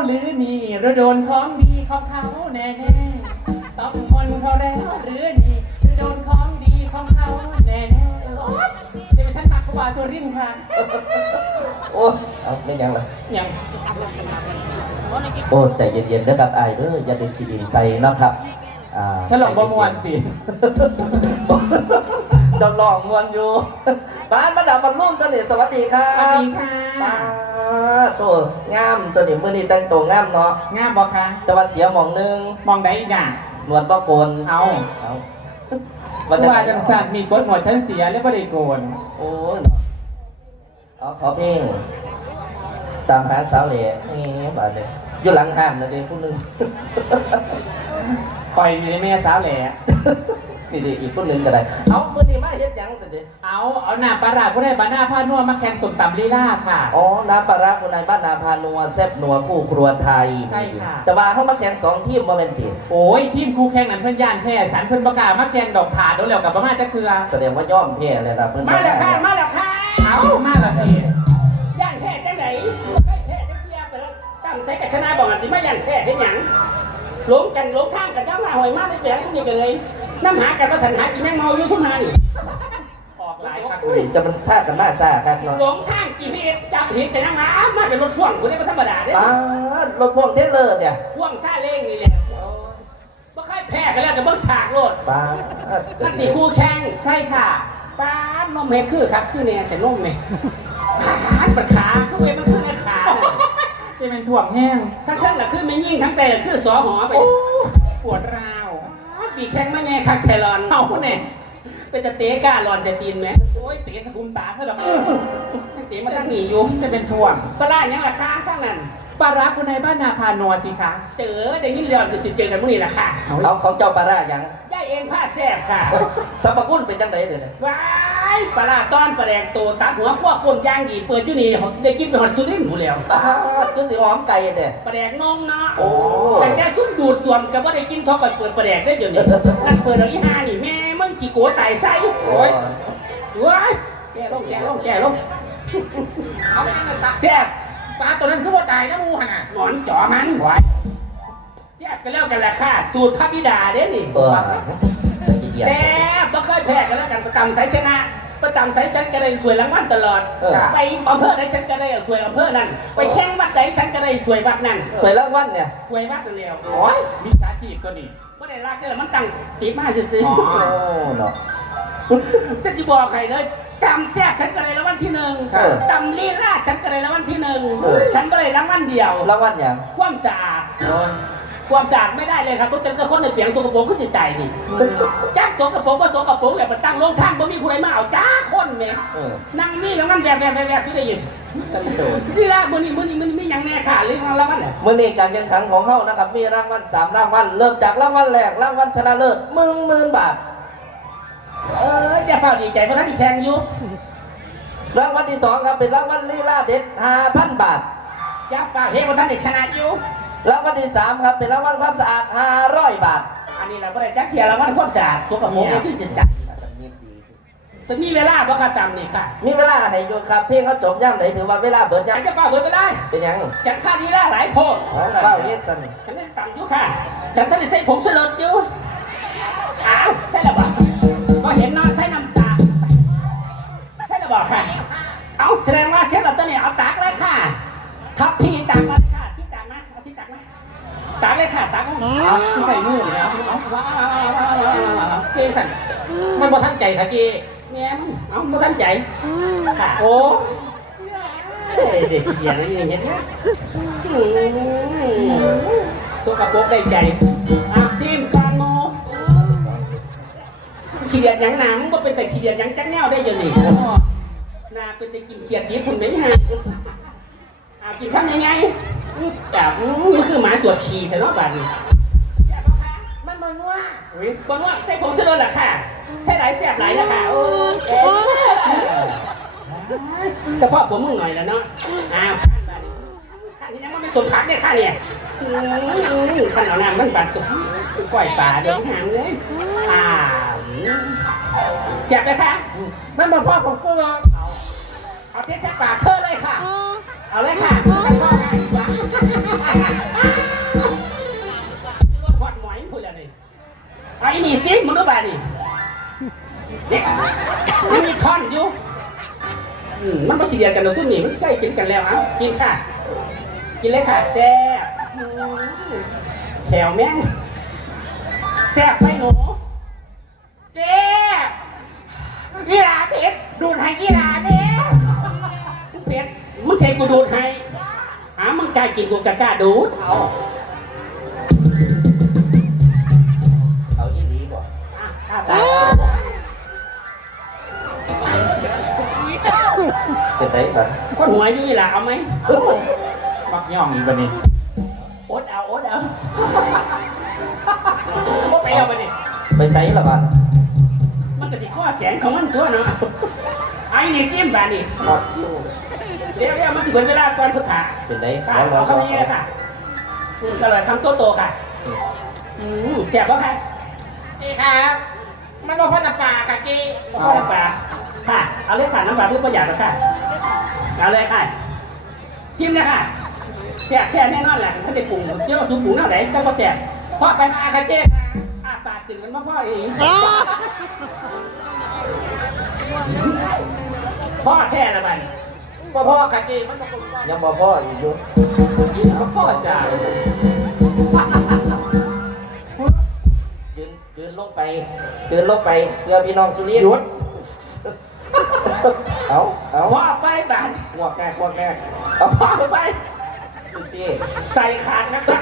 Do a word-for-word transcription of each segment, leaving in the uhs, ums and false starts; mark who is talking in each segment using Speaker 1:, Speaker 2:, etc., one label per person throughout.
Speaker 1: หรือนี่หรือโดนของดีของเขาแน่ๆต้องคนเขาแล้วหรือนี่หรือโดนของดีของเขาแน่ๆเดี๋ยวฉันตักว่าตัวริ้นค่ะ
Speaker 2: โอ้เอาไม่ยังล่ะ
Speaker 1: ยัง
Speaker 2: โอ้ใจเย็นๆนะครับไอ้เด้ออย่าดึงขีดินใส่นะครับ
Speaker 1: ฉลองบมวนตี
Speaker 2: จะลองมวนอยู่บ้านมาดามบรรลุตัวนี้สวัสดีครับ
Speaker 1: สวัสดีค่ะ
Speaker 2: ป้าตัวงามตัวนี้มือนี้แต่งตัวงามเนาะ
Speaker 1: งามบอกค่ะ
Speaker 2: แต่ว่าเสียมองนึง
Speaker 1: มองได้อีกอย่าง
Speaker 2: หนวดป้าโกน
Speaker 1: เอา
Speaker 2: เอา
Speaker 1: ว่าจังสันมีกดหมดฉันเสียแล้วไม่ได้โกน
Speaker 2: โอ้ยเอาขอเพลงตามหาสาวเหล่นี่บ้านเลยอยู่หลังห้างนะเด็กผู้นึง
Speaker 1: คอยอยู่ในแม่สาวแหล่
Speaker 2: นี่ดิอีกคนหนึ่งก็ได้เอาเมื่อนี้มาเฮ็ดยังสิ
Speaker 1: เอาเอาหน้าปลาร้าผู้ใดบ้านหน้าผ้านัวมาแข่งสมตำลีลาค่ะ
Speaker 2: อ๋อน้ำปลาร้าคนในบ้านนาพานัวแซ่บนัวคู่ครัวไทย
Speaker 1: ใช่ค่ะ
Speaker 2: แต่ว่าเขามาแข่งสองทีมมาเป็นทีม
Speaker 1: โอ้ยทีมคู่แข่งนั้นเพื่อนย่านแพ้สันเพื่อนประกาศมาแข่งดอกถาดโดนแล้วกับประมาณจะเถื่อ
Speaker 2: แสดงว่าย่อมแพ้เลยนะเพื่อน
Speaker 3: มาแล้วค่ะมาแล้วค่ะ
Speaker 1: เอามาแล้วนี่
Speaker 3: ย่านแพ้จังไหนไม่แพ้จะเสียไปแล้วตั้งใจกับชนะบอกกันสิมาย่านแพ้เห็นหยังหลงกันหลงทางกันย่ามาหอยมาได้แปลงทุกอย่างเลยน้ำหากันมาสันหากินแมงเมาอยู่ทุกนานี่
Speaker 1: ออกหลายครั้ง
Speaker 2: จะมันท่ากันหน้าซ่าครับเนาะ
Speaker 3: หลงทางกี่เมตรจับผิดกันยังไงมาเป็นรถพ่วงคุณได้มาธรรมดาเด้
Speaker 2: ป้ารถพ่วงเด็ดเลยเนี่ย
Speaker 3: พ่วงซาเล้งนี่แหละบ่ค่อยแพ้กันแล้วแต่เบิ่งฉากโลด
Speaker 2: ป้า
Speaker 3: มันตีคู่แข่ง
Speaker 1: ใช่ค่ะ
Speaker 3: ป้านมเฮ็ดคือครับคือเนี่ยแต่นมเนี่ยขาปัดขาคือเวมันคือไอ้ขา
Speaker 1: จะเป็นถ่วงแห้ง
Speaker 3: ทั้งทั้งน่ะคือไม่ยิ่งทั้งแต่คือสอหอไป
Speaker 1: ปวดราว
Speaker 3: ปีแข้งมาแง่คักไทรอน
Speaker 1: เอาเนี่ย
Speaker 3: เป็นจะเตะก้าหลอนจะตีนไหม
Speaker 1: โอ้ยเตะสกุลตาเท่าแบบ
Speaker 3: เตะมาทั้งหนีอยู่
Speaker 1: จะเป็นถ่วง
Speaker 3: ปลาอย่างราคาทั้งนั้น
Speaker 1: ปลารักคนในบ้านนาพานัวสิคะ
Speaker 3: เจอได้ยินเรื่องจะเจอกันมื่อนี้ราคา
Speaker 2: เอาของเจ้าปลาร้ายัง
Speaker 3: ย่าเองผ้าแซ่บค่ะ
Speaker 2: สรรพคุณเป็นจังไดเลยเนี่ย
Speaker 3: ว้ายปลาต้อนปลาแดงโตตัดหัวขั้วก้นย่างดีเปิดอยู่นี่ได้กินไปหอดสุดลิ้นหูแล้ว
Speaker 2: คือสีหอมไก่เนี่ย
Speaker 3: ปลาแดงนงเนาะโอ้แต่แกซุ่มดูดส่วนกับว่าได้กินทอก่อนเปิดปลาแดงได้เดี๋ยวนี้นั่นเปิดเอาอีห้านี่แม่มึงจีโก้ไต่ไส้โอ้ยว้ายแกลงแกลงแกลงแซ่บ
Speaker 1: ปลาตัวนั้นคือว่าตายนะมูห่ะ
Speaker 3: หนอนจ่อมันไว้แซ่บกันแล้วกันแหละค่ะสูตรพระบิดาเด้นี่แซ่บบ่เคยแพ้กันแล้วกันประจำสายชนะประจำสายฉันก็ได้สวยรางวัลตลอดไปอำเภอไหนฉันก็ได้สวยอำเภอนั้นไปแข่งวัดไหนฉันก็ได้สวยวัดนั้น
Speaker 2: สวยรางวัลเนี่ย
Speaker 3: สวยวัดตัวเดียว
Speaker 1: โอ้ยมิจฉาชีพตัวนี้
Speaker 3: ไม่ได้รักได้หรอมันตั้งติดมาซื้อ
Speaker 2: โอ้เนาะ
Speaker 3: จะจะบอกใครเลยตำแซ่บฉันก็ได้รางวัลที่หนึ่งตำลีลาฉันก็ได้รางวัลที่หนึ่งฉันก็ได้รางวัลเดียว
Speaker 2: รางวัลอย่าง
Speaker 3: ความสะอาดความสะอาดไม่ได้เลยครับเพราะแต่ละคนในเปียงสกปรกขึ้นจิตใจนี่จ้างสกปรกว่าสกปรกแหละมาตั้งโรงทานบ่มีผู้ใดมาเอาจ้าคนเมย์นั่งมีแบบนั้นแบบแบบแบบที่ได้ยินนี่ละมือนี้มือนี้มือนี้มีอย่างแน่ค่ะเรื่องรางวัลเนี่ย
Speaker 2: มือนี้การแข่งขันของเขานะครับมีรางวัลสามรางวัลเริ่มจากรางวัลแรกรางวัลชนะเลิศหมื่นหมื่นบาท
Speaker 3: เออจะฝ่าดีใจเพราะท่านที่แข่งอยู่
Speaker 2: รางวัลที่สองครับเป็นรางวัลลีลาเด็ดห้าพันบาท
Speaker 3: จะฝ่าเฮ้เพราะท่านที่ชนะอยู่
Speaker 2: รางวัลที่สามครับเป็นรางวัลความสะอาดห้าร้อยบาท
Speaker 3: อันนี้เราก็ได้จักเทียรางวัลความสะอาดตัวกับผมเนี่ยที่จะจัดแต่มีเวลาบ่ค่ะจำนี่ค่ะ
Speaker 2: มีเวลาให้อยู่ครับเพียงเขาจบย่ำไหนถือว่าเวลาเบิดย่
Speaker 3: ำจะฝ่าเบิดไปได้
Speaker 2: เป็นยัง
Speaker 3: จัดค่าดีละหลายคน
Speaker 2: ฝ่าเยสัน
Speaker 3: ฉันได้ต่ำอยู่ค่ะฉันท่านได้ใส่ผมสลดอยู่อ้าวใช่หรือเปล่าก็เห็นนอนใส่น้ำตาใช่หรือเปล่าค่ะเอาแสดงว่าเส้นเราตัวเนี่ยเอาตักเลยค่ะทับพี่ตักมาเลยค่ะที่ตักนะเอาที่ตักนะตักเลยค่ะตัก
Speaker 1: ที่ใส่มือเลยนะ
Speaker 3: เกสัน
Speaker 1: มันบ่ทันใจค่ะเก
Speaker 3: แม่มึงเอาบ่ทันใจค่ะ
Speaker 1: โอ้
Speaker 3: เด็กเสียนะอย่างเงี้ยสกปรกได้ใจอาซิมการโมขี้เดียดยังหนามึงก็เป็นแต่ขี้เดียดยังจังแนวได้ยังนี่นาเป็นแต่กินเฉียดดีผุนไม่ใช่อากินข้าวยังไงแต่มันคือหมาสวดฉี่แต่นอกบ้านมันบนว่าบนว่าใส่ผงเสลดแหละค่ะใส่หลายแสบหลายนะค่ะโอ้กระเพาะผมมึงหน่อยแล้วเนาะอ้าวข้าที่นั่งมันไม่สมผักได้ค่ะเนี่ยขันเอาน้ำมันบาดตุกก่อยป่าเดี๋ยวหางเลยอ้าวเสียบไปค่ะ
Speaker 1: มันมาพ่อผมก็เลย
Speaker 3: เอาเทสปากเธอเลยค่ะเอาเลยค่ะกันพ่อไงขี้เดียดกันเราซุ่มหนีมันใกล้กินกันแล้วเอ้ากินค่ะ กินเลยค่ะแซ่บแถวแม่งแซ่บไหมหนูแซ่บยี่หลาเป็ดดูดให้ยี่หลาเนี่ยเป็ดมึงเชกูดูดให้หามึงกล้ากินกูจะกล้าดูดเอา
Speaker 2: เอาอีหลีบ่
Speaker 3: อ่ะข้าตา
Speaker 2: เป็นไรก่อน
Speaker 3: คนหัวอยู่ยี่หลาเอาไหม
Speaker 1: มักย่องอีกวันนี้
Speaker 3: อดเอาอดเอา
Speaker 1: ก็ไปแล้ววันนี้
Speaker 2: ไปไซส์ละบ้าน
Speaker 3: มันก็ติข้อแขนของมันตัวเนาะไอ้นี่ซิมบานี่
Speaker 2: หมดคิว
Speaker 3: เดี๋ยวเดี๋ยวมันถึงเวลาก่อนพุทธะ
Speaker 2: เป็นไร
Speaker 3: ค่ะเอาคำนี้เลยค่ะอืมตลอดคำโตโตค่ะอืมแซ่บปะค่ะ
Speaker 1: นี่ครับมันบอกว่าน้ำปลาค่ะจี
Speaker 3: เอาน้ำปลาค่ะเอาเลยค่ะน้ำปลาเพื่อประหยัดแล้วค่ะเอาเลยค่ะชิมเลยค่ะแซ่บแท้แน่นอนแหละถ้าได้ปรุงเชื่อว่าสูปรุงเท่าไหร่ก็บ่แซ่บเพราะไป
Speaker 1: ปลาค่ะจี
Speaker 3: อ้าปากตื่นกันมาพ่อเองพ่อแท้ละมัน
Speaker 1: พ่อพ่อค่ะจีมันบอกว่า
Speaker 2: ยังบ่พ่ออีกอยู่
Speaker 1: พ่อจ่า
Speaker 2: กืนกืนลงไปกืนลงไปเพื่อพี่น้องสุรินทร์
Speaker 1: หยุด
Speaker 2: เอาเอา
Speaker 3: พ่อไปบ้าน
Speaker 2: กวกแกกวกแกกเอา
Speaker 3: พ่อไป
Speaker 2: ดูสิ
Speaker 3: ใส่ขาดนะครับ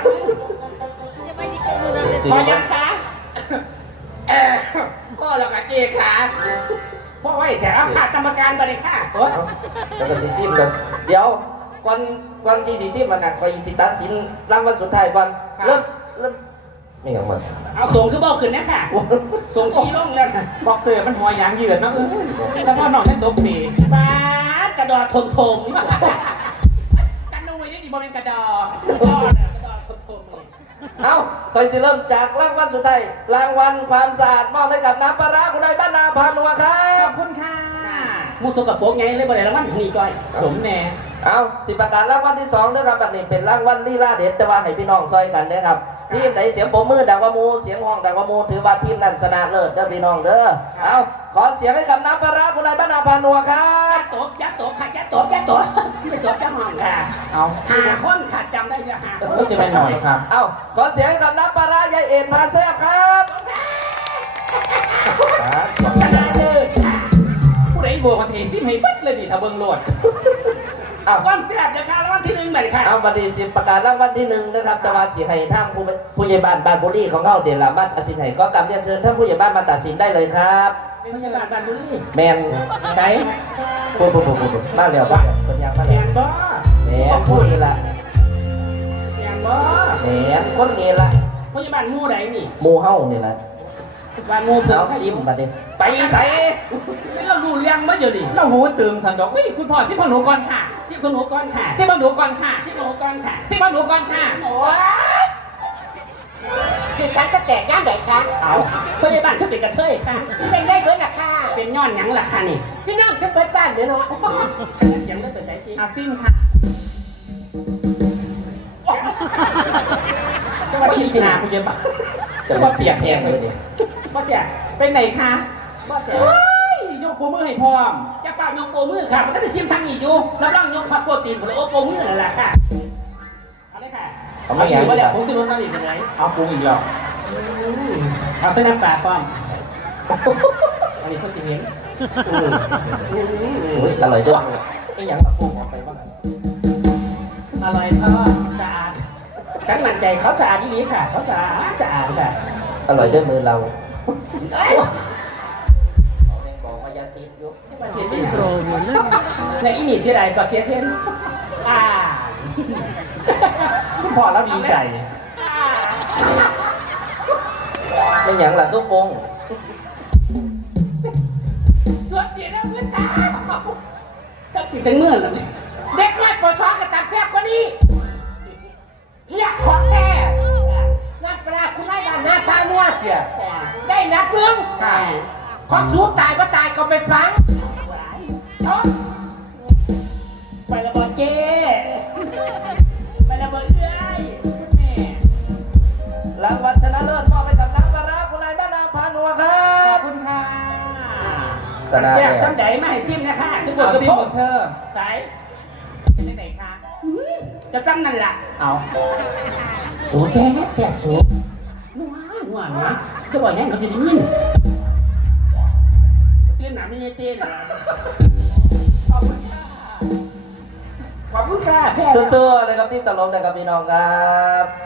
Speaker 3: พอยังคะ
Speaker 1: เออพ่อแล้วค่ะจีขา
Speaker 3: พ่อไว้แต่เอาขาดกรรมการบริค่ะ
Speaker 2: เอาแล้วก็สิซิมเลยเดี๋ยวก่อนก่อนที่สิซิมมันน่ะคอยสิตัดสินรางวัลสุดท้ายก่อนเริ่มเริ่มไม่ยังมัน
Speaker 3: เอาส่งคือบอกขึ้นนะค่ะส่งชี้ลงแล้วนะ
Speaker 1: บอกเสือมันหัวยางยืดเนาะเออเฉพาะน้องนั่นตกดี
Speaker 3: บ้าดกระดอดทนทม
Speaker 1: กันดูไว้ได้ดีบริเวณกระดอก
Speaker 3: กระดอดอะกระดอดทนทมเลย
Speaker 2: เอาคอยสิเริ่มจากรางวัลสุดท้ายรางวัลความสะอาดมอบให้กับน้ำปลาร้าคุณนายบ้านนาพานัวครั
Speaker 1: ข
Speaker 2: บ
Speaker 1: อบคุณค่ะ
Speaker 3: มูสกับโป๊กไงเลยบ่ได้รางวัลนี่ก้อย
Speaker 1: สมแน่
Speaker 2: เอาสิประกาศรางวัลที่สองนะครับแบบนี้เป็นรางวัลลีลาเด็ดแต่ว่าให้พี่น้องซอยกันนะครับทีมไหนเสียงปรบมือดังกว่าหมูเสียงห้องดังกว่าหมูถือว่าทีมนั้นชนะเลิศเด้อพี่น้องเด้อเอาขอเสียงให้กับน้ำปลาร้าคุณนายบ้านนาพานัวครั
Speaker 3: ยั
Speaker 2: บ
Speaker 3: ดโต๊ะยัดโต๊ะค่ะยัดโต๊ะยัดโต๊ะไม่โต๊ะยัดห้องค่ะ
Speaker 1: เอา
Speaker 3: หาคนขาดจำได้ยังหาคน
Speaker 1: ก็จะไปหน่อยครับ
Speaker 2: เอาขอเสียงให้กับน้ำปลาร้ายายเอ็นพาแซ่บครับครับ
Speaker 3: ชนะเลิศค่ะ
Speaker 1: ผู้ใดบวกมาเทซิมให้บัดเลยดิถ้าเบิ่งโลด
Speaker 2: เอา
Speaker 3: ความแซ่บนะคะรางวัลที่หนึ่งเหมือนค่ะ
Speaker 2: เอาบัดนี้สิประกาศรางวัลที่หนึ่งนะครับแต่ว่าสิให้ทางผู้ผู้ใหญ่บ้านบ้านบุรีของเราเดี๋ยวละมัดอสินให้ก็กำเรียนเชิญท่านผู้ใหญ่บ้านมาตัดสินได้เลยครับ
Speaker 3: ไม่ใช่บ้านบ้านบุรี
Speaker 2: แมน
Speaker 3: ใช่
Speaker 2: ปุ๊บปุ๊บปุ๊บปุ๊บมาแล้วบ้านเป็นยังมา
Speaker 3: แม
Speaker 2: แล้ว
Speaker 3: นบ่
Speaker 2: แมนผู้นี้ละ
Speaker 3: แมนบ่
Speaker 2: แมนคนนี้ละ
Speaker 3: พยาบาลมู่ไหนนี่
Speaker 2: หมูเฮ้านี่ละ
Speaker 3: บ้านมู่เพิ่ง
Speaker 2: เอาซิมบัดนี้ไปใส่
Speaker 3: ไม่เรารู้เรื่องมั้ยเดี๋ยวนี้
Speaker 1: เราหูตึงสันดอกเฮ้ยคุณพ่อซิพ่อหนูก่อนค่ะ
Speaker 3: ชิบคนหัวก้อนค่ะ
Speaker 1: ซิพ่อหนูก่อนค่ะ
Speaker 3: ชิบหัวก้อนค่ะ
Speaker 1: ซิพ่อหนูก่อนค่ะ
Speaker 3: โอ้
Speaker 4: สิฉันจะแตกย่ามไหนคะ
Speaker 3: เอาพยาบาลขึ้นเป็นกระเทยค่ะ
Speaker 4: เป็นได้เบิร์ดนะค่ะ
Speaker 3: เป็นย้อนหยังล่ะค่ะนี่
Speaker 4: พี่น้องฉันเปิดบ้านเดี๋ยวเนาะ
Speaker 3: เสียงเลือดไปใส่จี
Speaker 1: อาซิมค่ะ
Speaker 3: จะว่า
Speaker 1: ว่า
Speaker 3: ชี
Speaker 1: ชี
Speaker 3: ข
Speaker 1: นา
Speaker 3: นาด
Speaker 1: คุณเยอะบ้า
Speaker 2: จะ
Speaker 1: ว่าเสียแพงเลย
Speaker 2: ดิ
Speaker 3: ว่าเสีย
Speaker 1: เป็นไหนคะ
Speaker 3: ว่าเสีย
Speaker 1: เฮ้ยยกโปรมือให้พร้อม
Speaker 3: จะฝากยกโปรมือค่ะมันก็จะชิมทางนี้อยู่รับรองยกความโปรตีนผลโอโปรมือนั่นแหละค่ะเอาเลยค่ะเอาอยู่ว่าแล้วผมซื้อรถมาอีกเป็นไร
Speaker 1: เอาปรุงอีกแล้ว
Speaker 3: เอาเส้นน้ำปลาป้อมอันนี้คนที่เห็น
Speaker 2: อุ้ยอร่อยด้วยไอ้หยังกับปูออกไปบ้าง
Speaker 3: อร่อยพ่อสะอาดฉันมั่นใจเขาสะอาดที่นี้ค่ะ เขาสะอาดสะอาดค่ะ
Speaker 2: อร่อยด้วยมือเรา
Speaker 3: เอ้ย
Speaker 2: เขาเรียกบอกว่ายาซีดอยู่
Speaker 3: มาเสียที่ไหนในอีนี่เสียดายปลาเคียเทนอ่า
Speaker 1: คุณพ่อแล้วดีใจ
Speaker 2: ไม่หยังหลังก็ฟง
Speaker 3: ส่วนเดียวแล้วเพื่อนตาจะติดตั้งเมื่อหรอ
Speaker 4: เด็กน้อยปวดท้องกับตับแซ่บกว่านี้เฮียของแท้น้ำปลาคุณได้บ้านน้ำพานัวเสียได้นัดเบื้อง
Speaker 3: ค่ะ
Speaker 4: ของสูบตายว่าตายก็ไม่ฟังเนาะ
Speaker 3: ไประเบิดเจ้ไประเบิดเอ้ยแม่
Speaker 2: รางวัลชนะเลิศมอบให้กับน้ำปลาร้าคุณนายบ้านนาพานัวครั
Speaker 1: ขอบบ คุณค่ะ
Speaker 2: สสนะ
Speaker 3: แซ่บ
Speaker 2: เนี่ย
Speaker 3: ซ้ำใดมาให้ซิมนะคะคือบท
Speaker 1: เอา
Speaker 3: กระ
Speaker 1: ซิ
Speaker 3: พ
Speaker 1: ม
Speaker 3: ง
Speaker 1: ของเธอ
Speaker 3: สาย
Speaker 1: เป็นยังไงคะ
Speaker 3: จะซ้ำนั่นล่ะ
Speaker 1: เอา
Speaker 3: สูแซ่บแซ่บสูนัวนัวนะจะบอกแห้งเขาจะได้ยินตื่นหนำนี่เต้นขอบคุณค่ะขอบคุณค่ะแพทย์
Speaker 2: สู้ๆนะครับทีมตลกนะครับพี่น้องครับ